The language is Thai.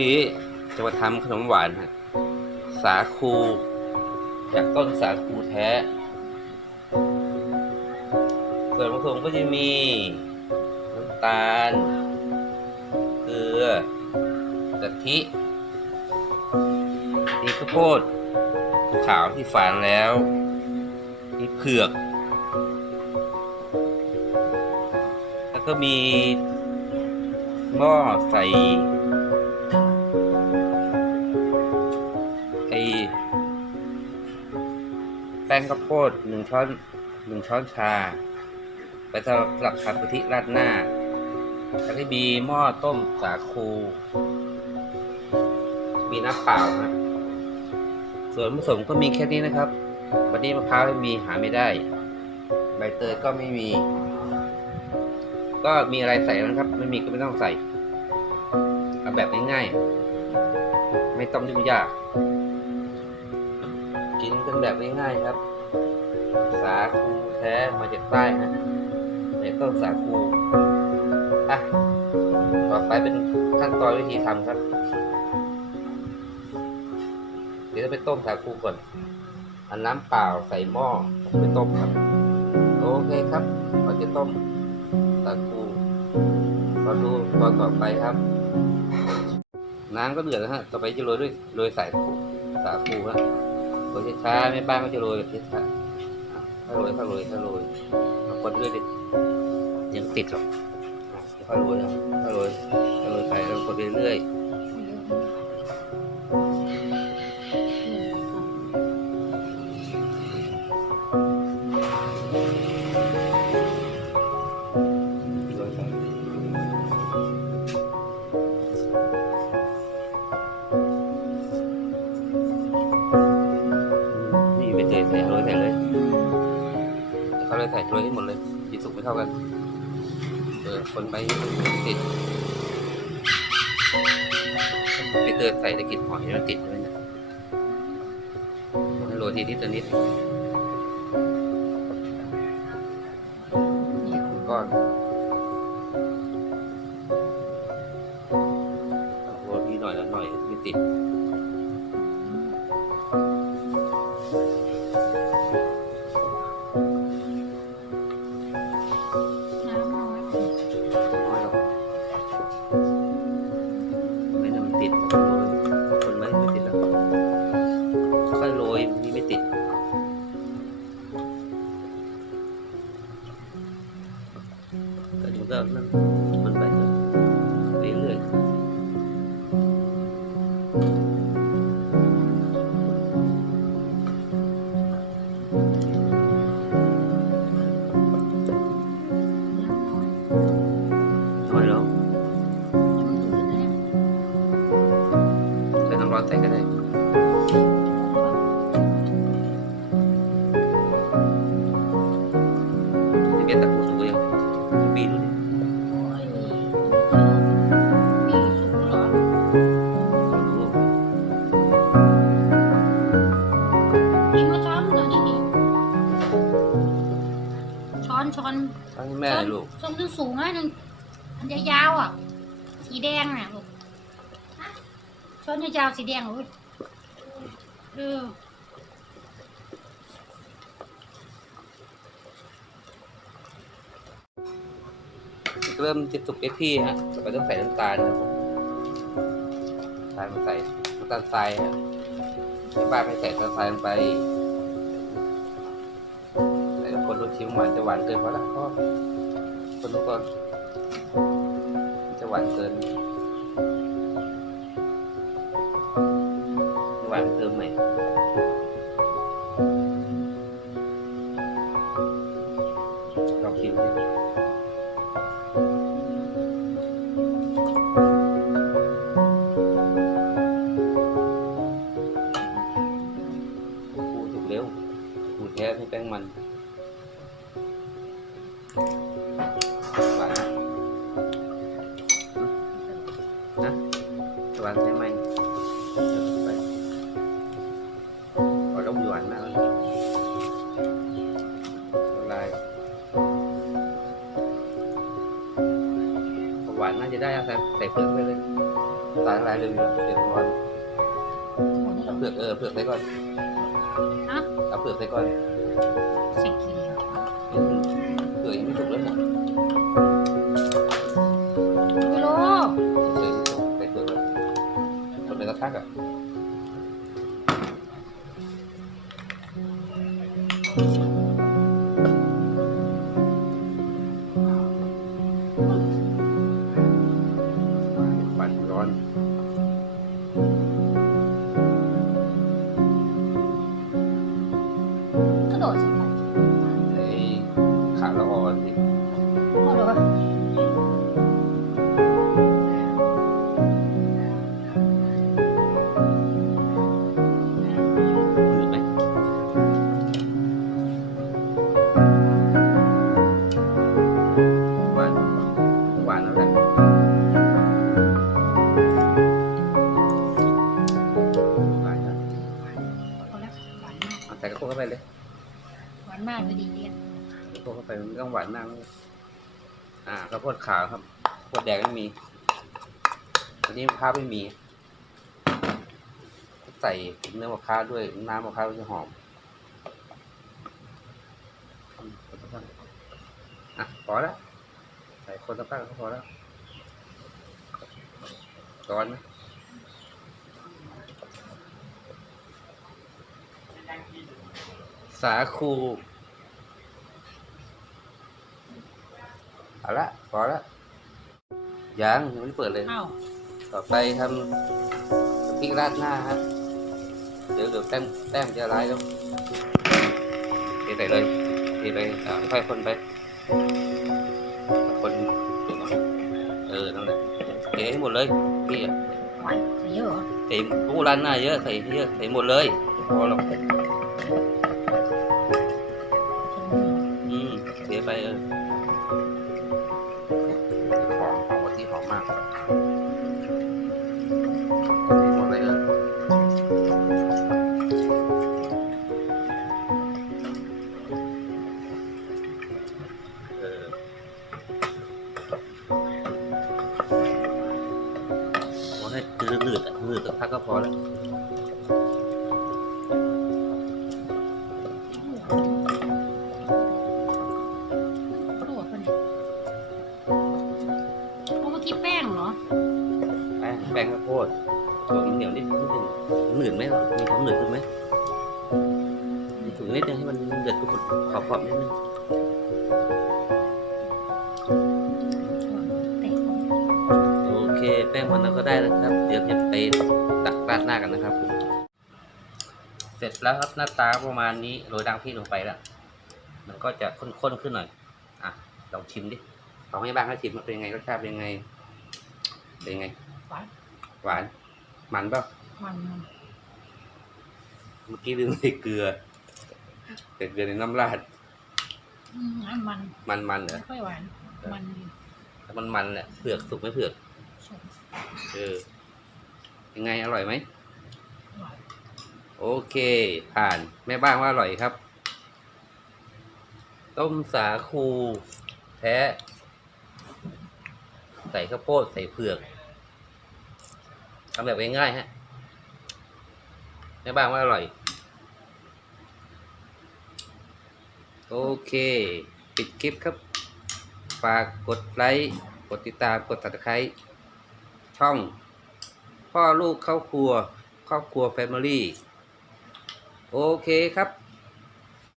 นี้จะมาทำขนมหวานฮะสาคู จากต้นสาคูแท้ ส่วนผสมก็จะมีน้ำตาล เกลือกะทิมีข้าวโพดขาวที่ฝานแล้วมีเผือก แล้วก็มีหม้อใส่ ป้งข้าวโพดหนึ่งช้อนหนึ่งช้อนชา ไปสำหรับทำกะทิราดหน้าแล้วก็มีหม้อต้มสาคู มีน้ำเปล่านะส่วนผสมก็มีแค่นี้นะครับ วันนี้มะพร้าวไม่มีหาไม่ได้ ใบเตยก็ไม่มี ก็มีอะไรใส่นะครับ ไม่มีก็ไม่ต้องใส่เอาแบบง่ายๆ ไม่ต้องยุ่งยาก กินกันแบบง่ายๆครับ สาคูแท้มาจากใต้นะในต้นสาคูอะต่อไปเป็นขั้นตอนวิธีทำครับ เดี๋ยวจะไปต้มสาคูก่อนอาน้ำเปล่าใส่หม้อไปต้มครับ โอเคครับเราจะต้มสาคูเราดูตอนต่อไปครับ น้ำก็เดือดแล้วฮะ ต่อไปจะโรยด้วยโรยใส่สาคูครับ ดช้าๆไม่บ้านก็จะโรยแบบช้าๆถ้าโรยถ้าโรยถ้าโรยมากดด้วยดิยังติดหรอกค่อยโรยถ้าโรยถ้าโรยไปแล้วกดเรื่อยๆ เท่ากัน เออคนไปติดไปเตยใส่ตะกิดหอยแล้วติดเลยนะโรยทีนิดตัวนิดก้อนโรยทีหน่อยแล้วหน่อยไม่ติด เบียดตะปูสุกยังปีดูดิลองดูช้อนช้อนตั้งให้แม่เลยลูกช้อนที่สูงอะหนึ่งอันยาวๆอะ สีแดงน่ะลูกช้อนยาวๆสีแดงลูกเออ เริ่มจะสุกเอที่ฮะต่อไปต้องใส่น้ำตาลนะครับน้ำตาลมาใส่น้ำตาลทรายฮะที่บ้านไม่ใส่น้ำตาลทรายลงไปใส่คนดูชิมหวานจะหวานเกินเพราะละพ่อคนดูก่อนจะหวานเกินหวานเติมไหม พอแล้วหวานมากแล้วละลายพอหวานน่าจะได้แล้วแต่ใส่เปลือกไปเลยตายลายเลยเปลือกก่อนหมดแล้วเอาเปลือกเออเปลือกใส่ก่อนฮะเอาเปลือกใส่ก่อนใส่กี่เดียวอืมเปลือกยังไม่สุกเลยเนี่ยไม่รู้เปลือกไม่สุกใส่เปลือกเลยคนในกระทะอะ นแล้วแหละหวานนะเอาละหวานมากเอาใส่กระโปงเข้าไปเลย หวานมากไม่ดีเรียนกระโปงเข้าไปมันไม่ต้องหวานมากเลยอ่าข้าวโพดขาวครับข้าวโพดแดงไม่มีอันนี้มะพร้าวไม่มี ใส่เนื้อมะพร้าวด้วยน้ำมะพร้าวจะหอมอืมคนสักพักอะพอแล้ว ใส่คนสักพักก็พอแล้วร้อนนะสาคูเอาละพอละยังยังไม่ได้เปิดเลยเอ้าต่อไปทำน้ำพริกราดหน้าฮะเดี๋ยวเดี๋ยวแต้มแต้มจะร้ายแล้วเทใส่เลยเทไปอ่าค่อยๆคนไป ห้หมดเลยพี่อะหวานใส่เยอะเหรอใส่ผู้ร้านหน้าเยอะใส่เยอะใส่หมดเลยพอหรอก ลืดๆอะลืดสักพักก็พอแล้วกระโดดปะเนี่ยเอาเมื่อกี้แป้งเหรอ แป้งแป้งข้าวโพดตัวเหนียวนิดนิดนึงหนืดไหมมีความหนืดขึ้นไหมมีถึงนิดนึงให้มันเดือดกรุบๆขอบๆนิดนึง แป้งมันเราก็ได้แล้วครับ เดี๋ยวจะไปตักราดหน้ากันนะครับผมเสร็จแล้วครับหน้าตาประมาณนี้โรยดังพี่ลงไปแล้ว มันก็จะข้นๆขึ้นหน่อย อะลองชิมดิลองให้บ้างให้ชิมเป็นยังไงรสชาติเป็นยังไง เป็นยังไง หวาน หวาน มันเปล่ามันมันเมื่อกี้ลืมใส่เกลือใส่เกลือในน้ำราดมันมัน มันมันเหรอไม่ค่อยหวาน มัน มันมันแหละเผือกสุกไม่เผือก เออยังไงอร่อยไหมหวานโอเค ผ่านแม่บ้านว่าอร่อยครับ ต้มสาคู แท้ ใส่ข้าวโพด ใส่เผือกทำแบบง่ายๆฮะแม่บ้านว่าอร่อย โอเค ปิดคลิปครับ ฝากกดไลค์ กดติดตาม กดติดตาม ช่อง พ่อลูกเข้าครัว ครอบครัวแฟมิลี่ โอเคครับ